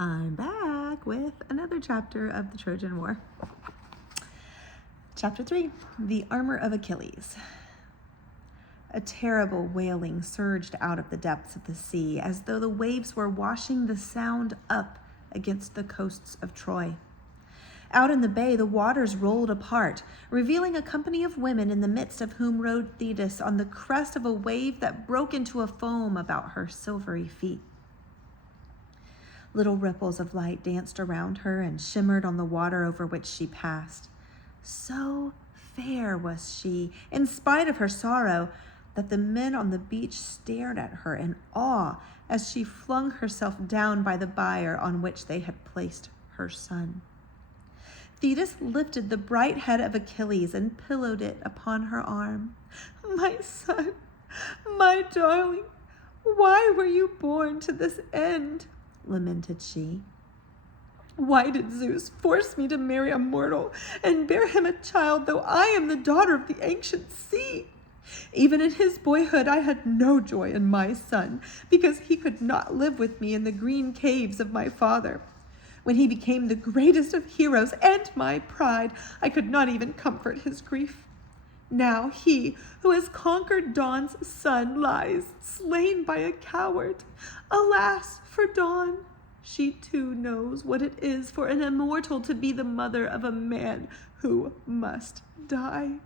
I'm back with another chapter of the Trojan War. Chapter 3, The Armor of Achilles. A terrible wailing surged out of the depths of the sea, as though the waves were washing the sound up against the coasts of Troy. Out in the bay, the waters rolled apart, revealing a company of women in the midst of whom rode Thetis on the crest of a wave that broke into a foam about her silvery feet. Little ripples of light danced around her and shimmered on the water over which she passed. So fair was she, in spite of her sorrow, that the men on the beach stared at her in awe as she flung herself down by the bier on which they had placed her son. Thetis lifted the bright head of Achilles and pillowed it upon her arm. "My son, my darling, why were you born to this end?" lamented she. "Why did Zeus force me to marry a mortal and bear him a child, though I am the daughter of the ancient sea? Even in his boyhood I had no joy in my son, because he could not live with me in the green caves of my father. When he became the greatest of heroes and my pride, I could not even comfort his grief. Now he, who has conquered Dawn's son, lies slain by a coward. Alas for Dawn! She too knows what it is for an immortal to be the mother of a man who must die."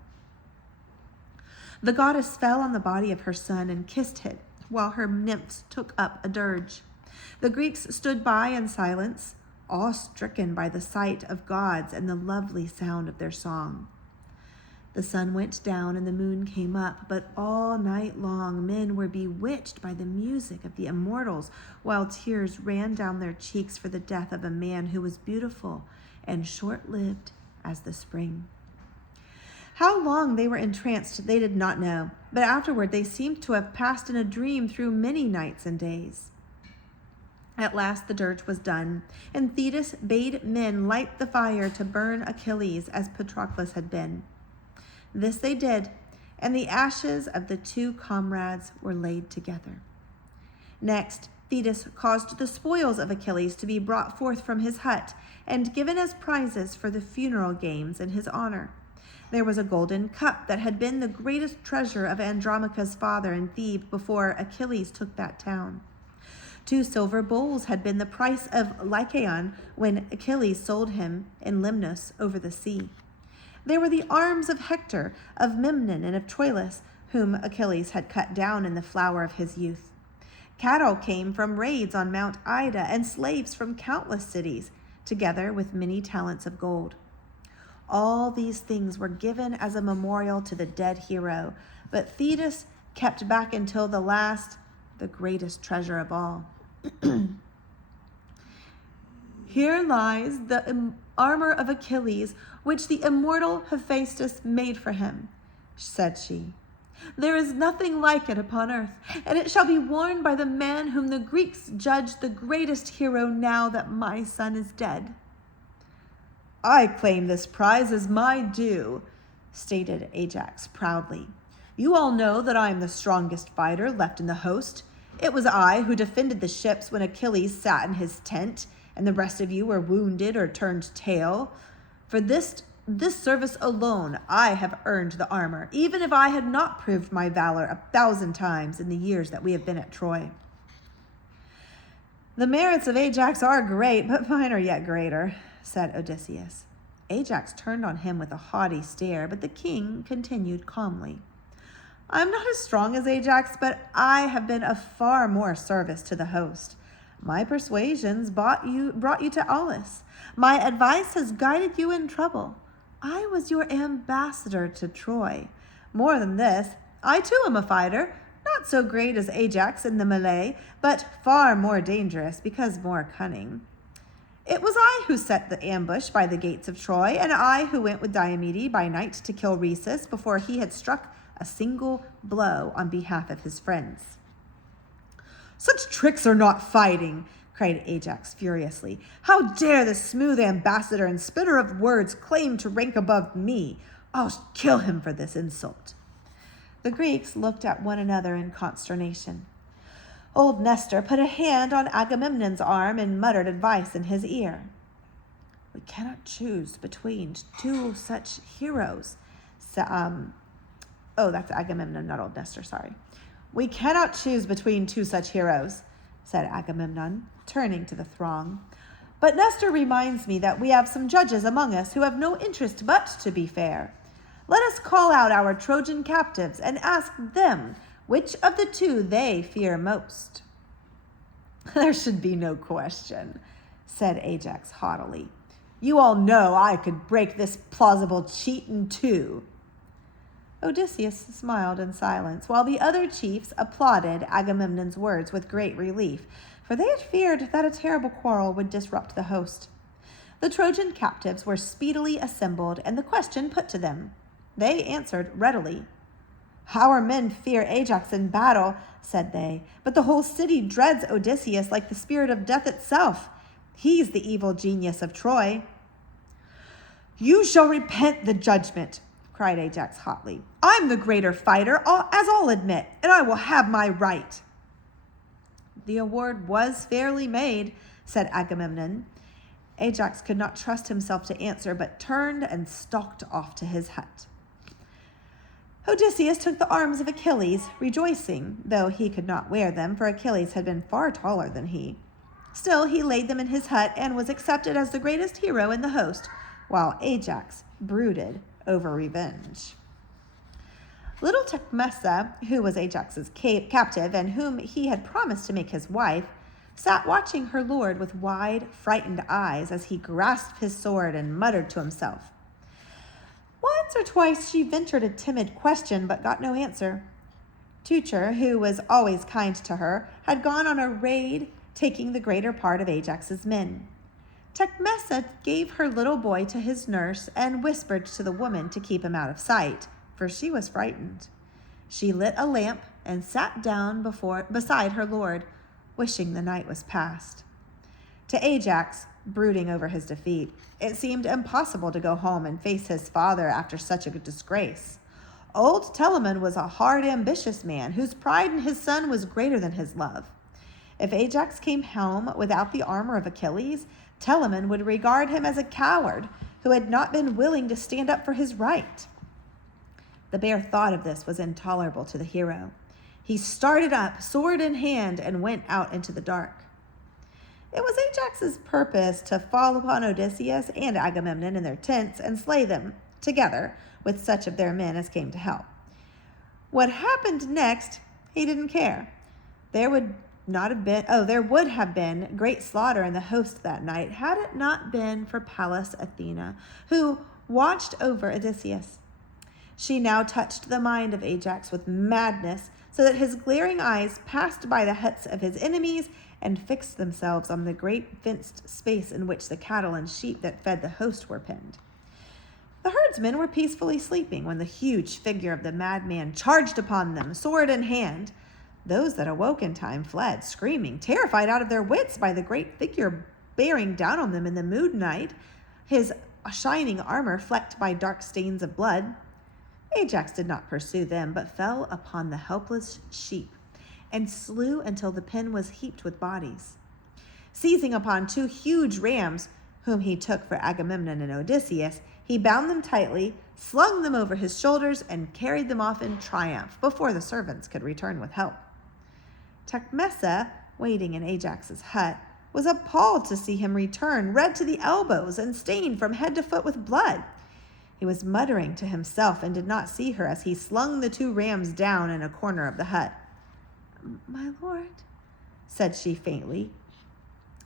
The goddess fell on the body of her son and kissed it, while her nymphs took up a dirge. The Greeks stood by in silence, awe-stricken by the sight of gods and the lovely sound of their song. The sun went down and the moon came up, but all night long men were bewitched by the music of the immortals, while tears ran down their cheeks for the death of a man who was beautiful and short-lived as the spring. How long they were entranced they did not know, but afterward they seemed to have passed in a dream through many nights and days. At last the dirge was done, and Thetis bade men light the fire to burn Achilles as Patroclus had been. This they did, and the ashes of the two comrades were laid together. Next, Thetis caused the spoils of Achilles to be brought forth from his hut and given as prizes for the funeral games in his honor. There was a golden cup that had been the greatest treasure of Andromache's father in Thebes before Achilles took that town. 2 silver bowls had been the price of Lycaon when Achilles sold him in Lemnos over the sea. There were the arms of Hector, of Memnon, and of Troilus, whom Achilles had cut down in the flower of his youth. Cattle came from raids on Mount Ida, and slaves from countless cities, together with many talents of gold. All these things were given as a memorial to the dead hero, but Thetis kept back until the last, the greatest treasure of all. "Here lies the armor of Achilles, which the immortal Hephaestus made for him," said she. "There is nothing like it upon earth, and it shall be worn by the man whom the Greeks judge the greatest hero now that my son is dead." "I claim this prize as my due," stated Ajax proudly. "You all know that I am the strongest fighter left in the host. It was I who defended the ships when Achilles sat in his tent, and the rest of you were wounded or turned tail. For this service alone I have earned the armor, even if I had not proved my valor 1,000 times in the years that we have been at Troy." "The merits of Ajax are great, but mine are yet greater," said Odysseus. Ajax turned on him with a haughty stare, but the king continued calmly. "I am not as strong as Ajax, but I have been of far more service to the host. My persuasions brought you to Aulis. My advice has guided you in trouble. I was your ambassador to Troy. More than this, I too am a fighter, not so great as Ajax in the melee, but far more dangerous because more cunning. It was I who set the ambush by the gates of Troy, and I who went with Diomede by night to kill Rhesus before he had struck a single blow on behalf of his friends." "Such tricks are not fighting," cried Ajax furiously. "How dare this smooth ambassador and spinner of words claim to rank above me? I'll kill him for this insult." The Greeks looked at one another in consternation. Old Nestor put a hand on Agamemnon's arm and muttered advice in his ear. We cannot choose between two such heroes. That's Agamemnon, not old Nestor, sorry. We cannot choose between two such heroes, said Agamemnon, turning to the throng. But Nestor reminds me that we have some judges among us who have no interest but to be fair. Let us call out our Trojan captives and ask them which of the two they fear most. There should be no question, said Ajax haughtily. You all know I could break this plausible cheat in two. Odysseus smiled in silence, while the other chiefs applauded Agamemnon's words with great relief, for they had feared that a terrible quarrel would disrupt the host. The Trojan captives were speedily assembled and the question put to them. They answered readily. Our men fear Ajax in battle, said they, but the whole city dreads Odysseus like the spirit of death itself. He's the evil genius of Troy. You shall repent the judgment, cried Ajax hotly. I'm the greater fighter, as all admit, and I will have my right. The award was fairly made, said Agamemnon. Ajax could not trust himself to answer, but turned and stalked off to his hut. Odysseus took the arms of Achilles, rejoicing, though he could not wear them, for Achilles had been far taller than he. Still, he laid them in his hut and was accepted as the greatest hero in the host, while Ajax brooded over revenge. Little Tecmessa, who was Ajax's captive and whom he had promised to make his wife, sat watching her lord with wide, frightened eyes as he grasped his sword and muttered to himself. Once or twice she ventured a timid question, but got no answer. Teucer, who was always kind to her, had gone on a raid, taking the greater part of Ajax's men. Tecmessa gave her little boy to his nurse and whispered to the woman to keep him out of sight, for she was frightened. She lit a lamp and sat down beside her lord, wishing the night was past. To Ajax, brooding over his defeat, it seemed impossible to go home and face his father after such a disgrace. Old Telamon was a hard, ambitious man whose pride in his son was greater than his love. If Ajax came home without the armor of Achilles, Telamon would regard him as a coward who had not been willing to stand up for his right. The bare thought of this was intolerable to the hero. He started up, sword in hand, and went out into the dark. It was Ajax's purpose to fall upon Odysseus and Agamemnon in their tents and slay them, together with such of their men as came to help. What happened next, he didn't care. There would have been great slaughter in the host that night had it not been for Pallas Athena, who watched over Odysseus. She now touched the mind of Ajax with madness, so that his glaring eyes passed by the huts of his enemies and fixed themselves on the great fenced space in which the cattle and sheep that fed the host were penned. The herdsmen were peacefully sleeping when the huge figure of the madman charged upon them, sword in hand. Those that awoke in time fled, screaming, terrified out of their wits by the great figure bearing down on them in the moonlight, his shining armor flecked by dark stains of blood. Ajax did not pursue them, but fell upon the helpless sheep and slew until the pen was heaped with bodies. Seizing upon two huge rams, whom he took for Agamemnon and Odysseus, he bound them tightly, slung them over his shoulders, and carried them off in triumph before the servants could return with help. Tecmessa, waiting in Ajax's hut, was appalled to see him return, red to the elbows and stained from head to foot with blood. He was muttering to himself and did not see her as he slung the two rams down in a corner of the hut. "My lord," said she faintly.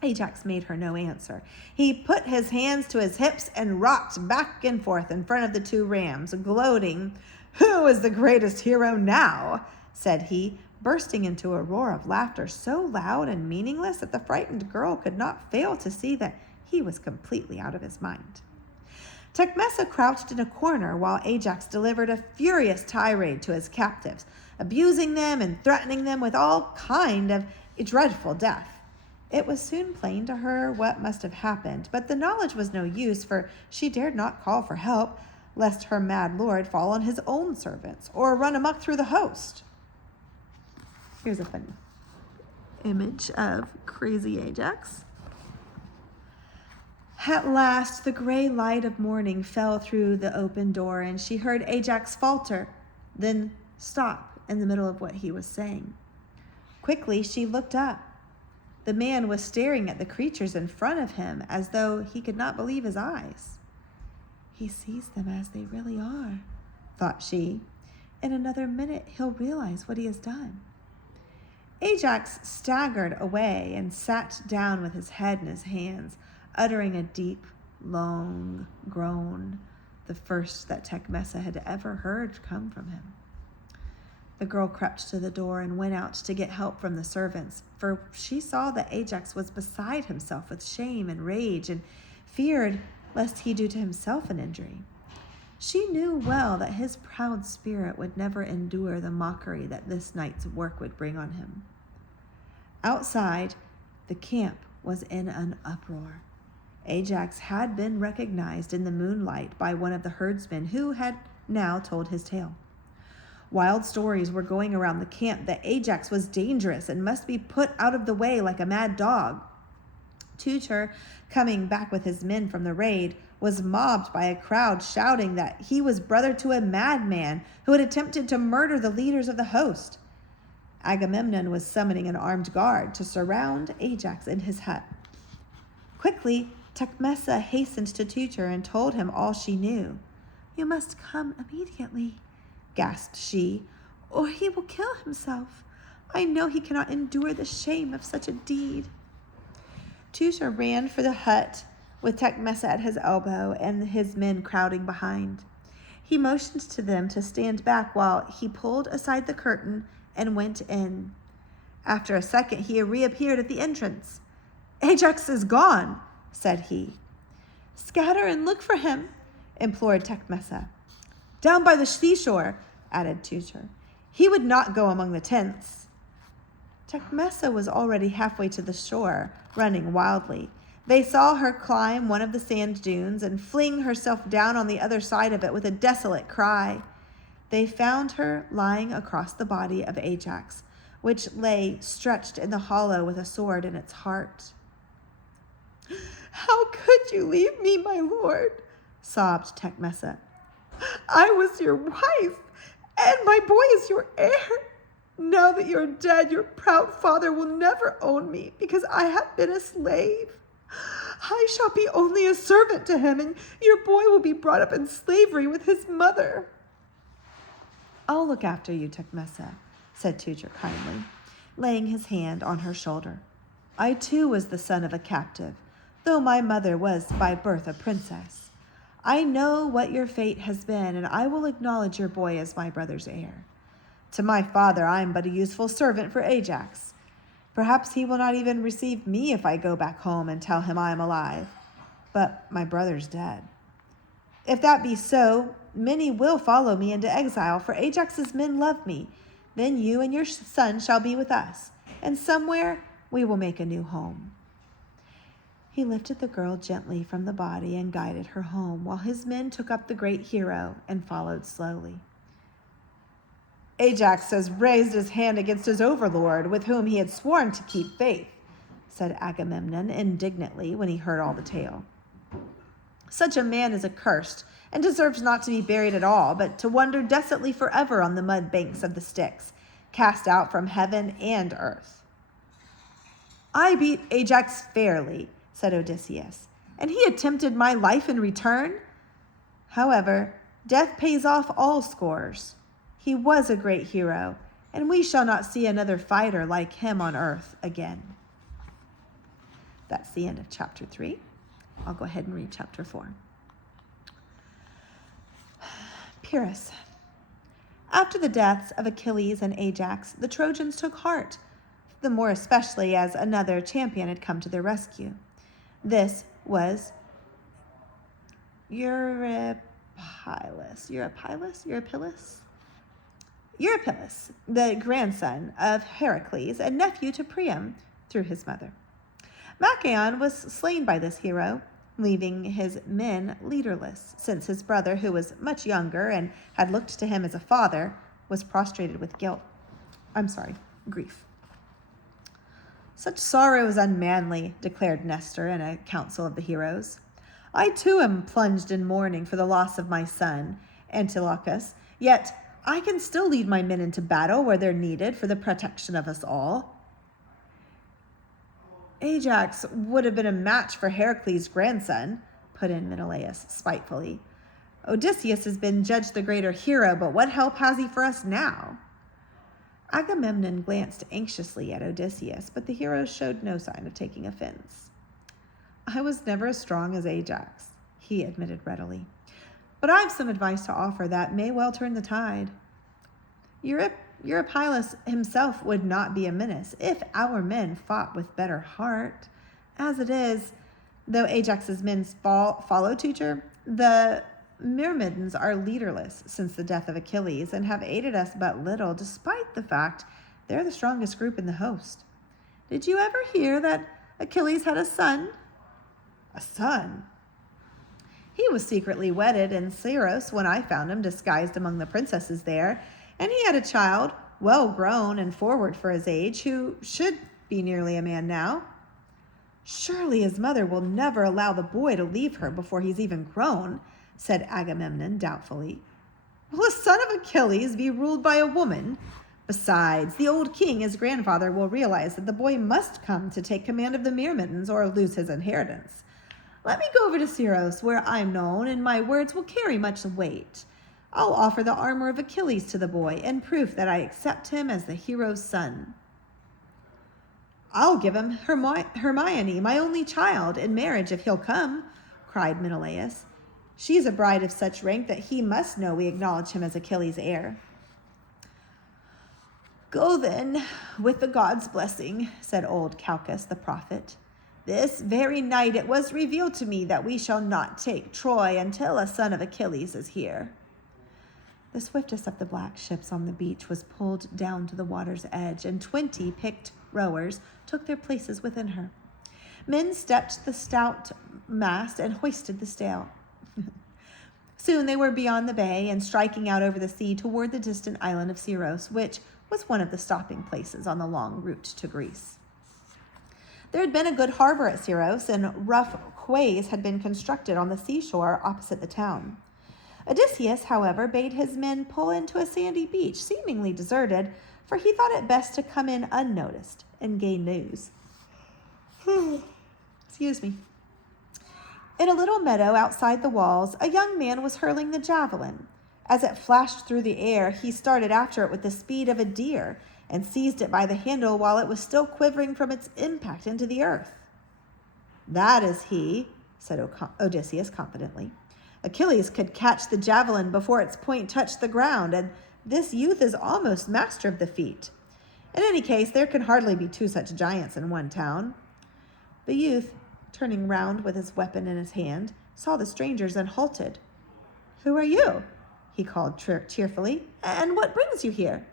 Ajax made her no answer. He put his hands to his hips and rocked back and forth in front of the two rams, gloating. "Who is the greatest hero now?" said he, bursting into a roar of laughter so loud and meaningless that the frightened girl could not fail to see that he was completely out of his mind. Tecmessa crouched in a corner while Ajax delivered a furious tirade to his captives, abusing them and threatening them with all kind of dreadful death. It was soon plain to her what must have happened, but the knowledge was no use, for she dared not call for help, lest her mad lord fall on his own servants or run amok through the host. Here's a funny. image of crazy Ajax. At last, the gray light of morning fell through the open door, and she heard Ajax falter, then stop in the middle of what he was saying. Quickly, she looked up. The man was staring at the creatures in front of him as though he could not believe his eyes. He sees them as they really are, thought she. In another minute, he'll realize what he has done. Ajax staggered away and sat down with his head in his hands, uttering a deep, long groan, the first that Tecmessa had ever heard come from him. The girl crept to the door and went out to get help from the servants, for she saw that Ajax was beside himself with shame and rage and feared lest he do to himself an injury. She knew well that his proud spirit would never endure the mockery that this night's work would bring on him. Outside, the camp was in an uproar. Ajax had been recognized in the moonlight by one of the herdsmen who had now told his tale. Wild stories were going around the camp that Ajax was dangerous and must be put out of the way like a mad dog. Tutor, coming back with his men from the raid, was mobbed by a crowd shouting that he was brother to a madman who had attempted to murder the leaders of the host. Agamemnon was summoning an armed guard to surround Ajax in his hut. Quickly, Tecmessa hastened to Tutor and told him all she knew. "You must come immediately," gasped she, "or he will kill himself. I know he cannot endure the shame of such a deed." Tutor ran for the hut with Tecmessa at his elbow and his men crowding behind. He motioned to them to stand back while he pulled aside the curtain and went in. After a second, he reappeared at the entrance. "Ajax is gone," said he. "Scatter and look for him," implored Tecmessa. "Down by the seashore," added Tutor. "He would not go among the tents." Tecmessa was already halfway to the shore, running wildly. They saw her climb one of the sand dunes and fling herself down on the other side of it with a desolate cry. They found her lying across the body of Ajax, which lay stretched in the hollow with a sword in its heart. "How could you leave me, my lord?" sobbed Tecmessa. "I was your wife, and my boy is your heir. Now that you're dead, your proud father will never own me because I have been a slave. I shall be only a servant to him, and your boy will be brought up in slavery with his mother." "I'll look after you, Tecmessa," said Tutor kindly, laying his hand on her shoulder. "I too was the son of a captive, though my mother was by birth a princess. I know what your fate has been, and I will acknowledge your boy as my brother's heir. To my father, I am but a useful servant for Ajax. Perhaps he will not even receive me if I go back home and tell him I am alive. But my brother's dead. If that be so, many will follow me into exile, for Ajax's men love me. Then you and your son shall be with us, and somewhere we will make a new home." He lifted the girl gently from the body and guided her home, while his men took up the great hero and followed slowly. "Ajax has raised his hand against his overlord, with whom he had sworn to keep faith," said Agamemnon indignantly when he heard all the tale. "Such a man is accursed and deserves not to be buried at all, but to wander desolately forever on the mud banks of the Styx, cast out from heaven and earth." "I beat Ajax fairly," said Odysseus, "and he attempted my life in return. However, death pays off all scores. He was a great hero, and we shall not see another fighter like him on earth again." That's the end of chapter 3. I'll go ahead and read chapter 4. Pyrrhus. After the deaths of Achilles and Ajax, the Trojans took heart, the more especially as another champion had come to their rescue. This was Eurypylus, the grandson of Heracles and nephew to Priam through his mother. Machaon was slain by this hero, leaving his men leaderless, since his brother, who was much younger and had looked to him as a father, was prostrated with grief. Such sorrow is unmanly, declared Nestor in a council of the heroes. I too am plunged in mourning for the loss of my son, Antilochus, yet I can still lead my men into battle where they're needed for the protection of us all. Ajax would have been a match for Heracles' grandson, put in Menelaus spitefully. Odysseus has been judged the greater hero, but what help has he for us now? Agamemnon glanced anxiously at Odysseus, but the hero showed no sign of taking offense. I was never as strong as Ajax, he admitted readily. But I've some advice to offer that may well turn the tide. Eurypylus himself would not be a menace if our men fought with better heart. As it is, though Ajax's men follow Teucer, the Myrmidons are leaderless since the death of Achilles and have aided us but little, despite the fact they're the strongest group in the host. Did you ever hear that Achilles had a son? A son? He was secretly wedded in Scyros when I found him disguised among the princesses there, and he had a child, well grown and forward for his age, who should be nearly a man now. Surely his mother will never allow the boy to leave her before he's even grown, said Agamemnon doubtfully. Will a son of Achilles be ruled by a woman? Besides, the old king, his grandfather, will realize that the boy must come to take command of the Myrmidons or lose his inheritance. Let me go over to Scyros, where I'm known, and my words will carry much weight. I'll offer the armor of Achilles to the boy in proof that I accept him as the hero's son. I'll give him Hermione, my only child, in marriage if he'll come, cried Menelaus. She's a bride of such rank that he must know we acknowledge him as Achilles' heir. Go then, with the god's blessing, said old Calchas the prophet. This very night it was revealed to me that we shall not take Troy until a son of Achilles is here. The swiftest of the black ships on the beach was pulled down to the water's edge, and 20 picked rowers took their places within her. Men stepped the stout mast and hoisted the sail. Soon they were beyond the bay and striking out over the sea toward the distant island of Scyros, which was one of the stopping places on the long route to Greece. There had been a good harbor at Scyros, and rough quays had been constructed on the seashore opposite the town. Odysseus, however, bade his men pull into a sandy beach, seemingly deserted, for he thought it best to come in unnoticed and gain news. Excuse me. In a little meadow outside the walls, a young man was hurling the javelin. As it flashed through the air, he started after it with the speed of a deer and seized it by the handle while it was still quivering from its impact into the earth. That is he, said Odysseus confidently. Achilles could catch the javelin before its point touched the ground, and this youth is almost master of the feat. In any case, there can hardly be two such giants in one town. The youth, turning round with his weapon in his hand, saw the strangers and halted. Who are you? He called cheerfully. And what brings you here?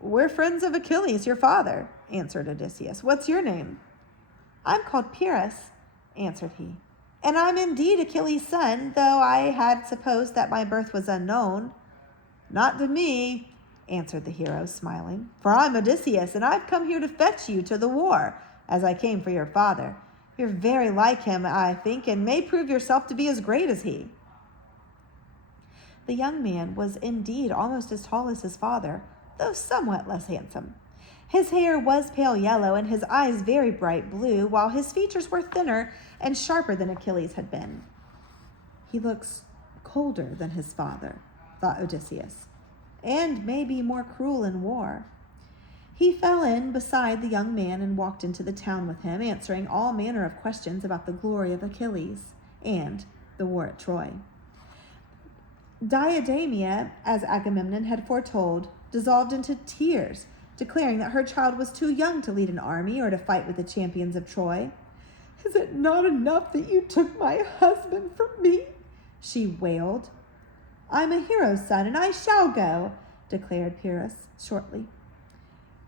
We're friends of Achilles, your father, answered Odysseus. What's your name? I'm called Pyrrhus, answered he. And I'm indeed Achilles' son, though I had supposed that my birth was unknown. Not to me, answered the hero, smiling, for I'm Odysseus, and I've come here to fetch you to the war, as I came for your father. You're very like him, I think, and may prove yourself to be as great as he. The young man was indeed almost as tall as his father, though somewhat less handsome. His hair was pale yellow and his eyes very bright blue, while his features were thinner and sharper than Achilles had been. He looks colder than his father, thought Odysseus, and may be more cruel in war. He fell in beside the young man and walked into the town with him, answering all manner of questions about the glory of Achilles and the war at Troy. Diademia, as Agamemnon had foretold, dissolved into tears, declaring that her child was too young to lead an army or to fight with the champions of Troy. Is it not enough that you took my husband from me? She wailed. I'm a hero's son, and I shall go, declared Pyrrhus shortly.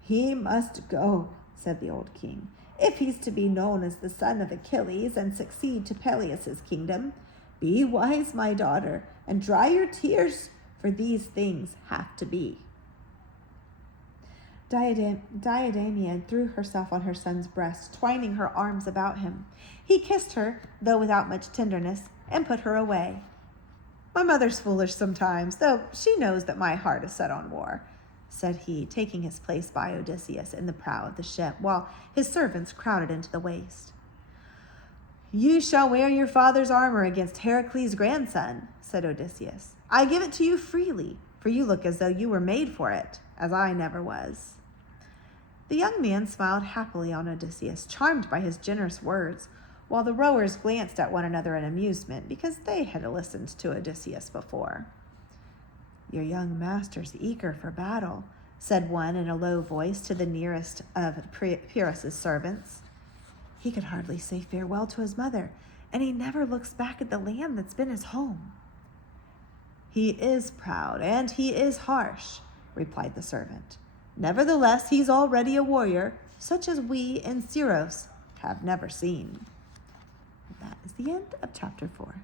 He must go, said the old king, if he's to be known as the son of Achilles and succeed to Peleus' kingdom. Be wise, my daughter, and dry your tears, for these things have to be. Diademae threw herself on her son's breast, twining her arms about him. He kissed her, though without much tenderness, and put her away. "My mother's foolish sometimes, though she knows that my heart is set on war," said he, taking his place by Odysseus in the prow of the ship, while his servants crowded into the waist. "You shall wear your father's armor against Heracles' grandson," said Odysseus. "I give it to you freely, for you look as though you were made for it, as I never was." The young man smiled happily on Odysseus, charmed by his generous words, while the rowers glanced at one another in amusement because they had listened to Odysseus before. "Your young master's eager for battle," said one in a low voice to the nearest of Pyrrhus's servants. "He could hardly say farewell to his mother, and he never looks back at the land that's been his home." "He is proud, and he is harsh," replied the servant. "Nevertheless, he's already a warrior, such as we in Syros have never seen." That is the end of chapter 4.